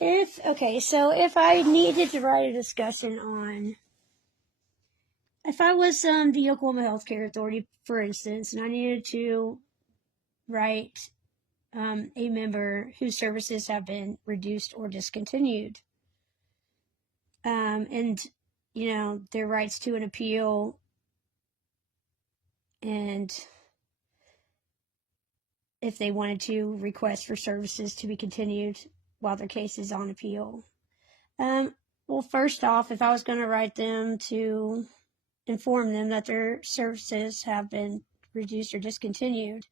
So if I needed to write a discussion on, if I was the Oklahoma Healthcare Authority, for instance, and I needed to write a member whose services have been reduced or discontinued, and their rights to an appeal, and if they wanted to request for services to be continued while their case is on appeal. Well, first off, if I was going to write them to inform them that their services have been reduced or discontinued,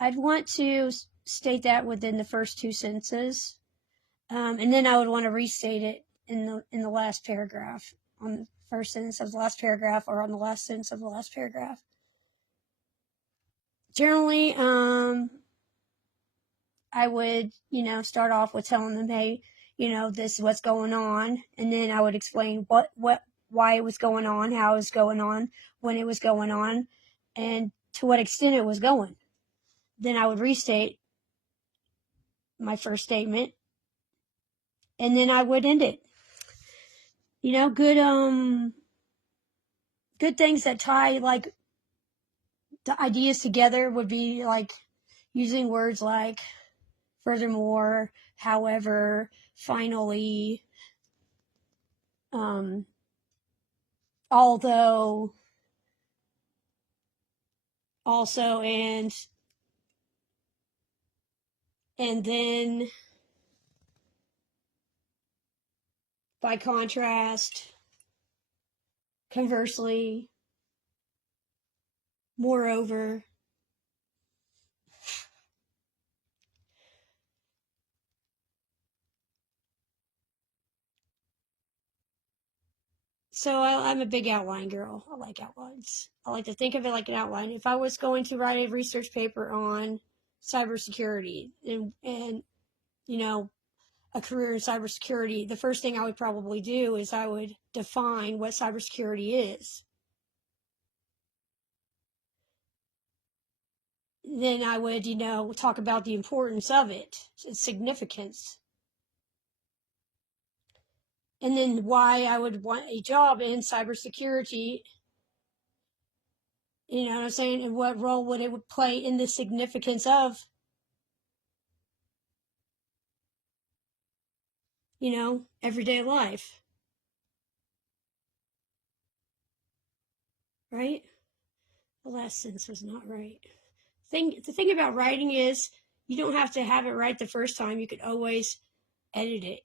I'd want to state that within the first two sentences, and then I would want to restate it in the last paragraph, on the first sentence of the last paragraph, or on the last sentence of the last paragraph. Generally, I would, start off with telling them, hey, this is what's going on, and then I would explain why it was going on, how it was going on, when it was going on, and to what extent it was going. Then I would restate my first statement, and then I would end it. Good things that tie like the ideas together would be like using words like furthermore, however, finally, although, also, and then, by contrast, conversely, moreover. So I'm a big outline girl. I like outlines. I like to think of it like an outline. If I was going to write a research paper on cybersecurity and a career in cybersecurity, the first thing I would probably do is I would define what cybersecurity is. Then I would, talk about the importance of it, its significance. And then why I would want a job in cybersecurity, you know what I'm saying? And what role would it play in the significance of, everyday life. Right? The last sentence was not right. The thing about writing is you don't have to have it right the first time. You could always edit it.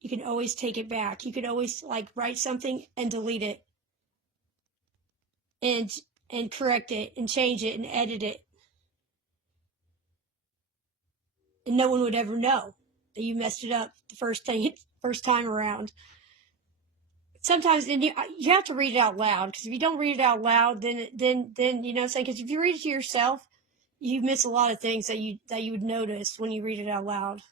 You can always take it back. You could always write something and delete it and correct it and change it and edit it. And no one would ever know that you messed it up the first time around. Sometimes you have to read it out loud, because if you don't read it out loud, then because if you read it to yourself, you miss a lot of things that you would notice when you read it out loud.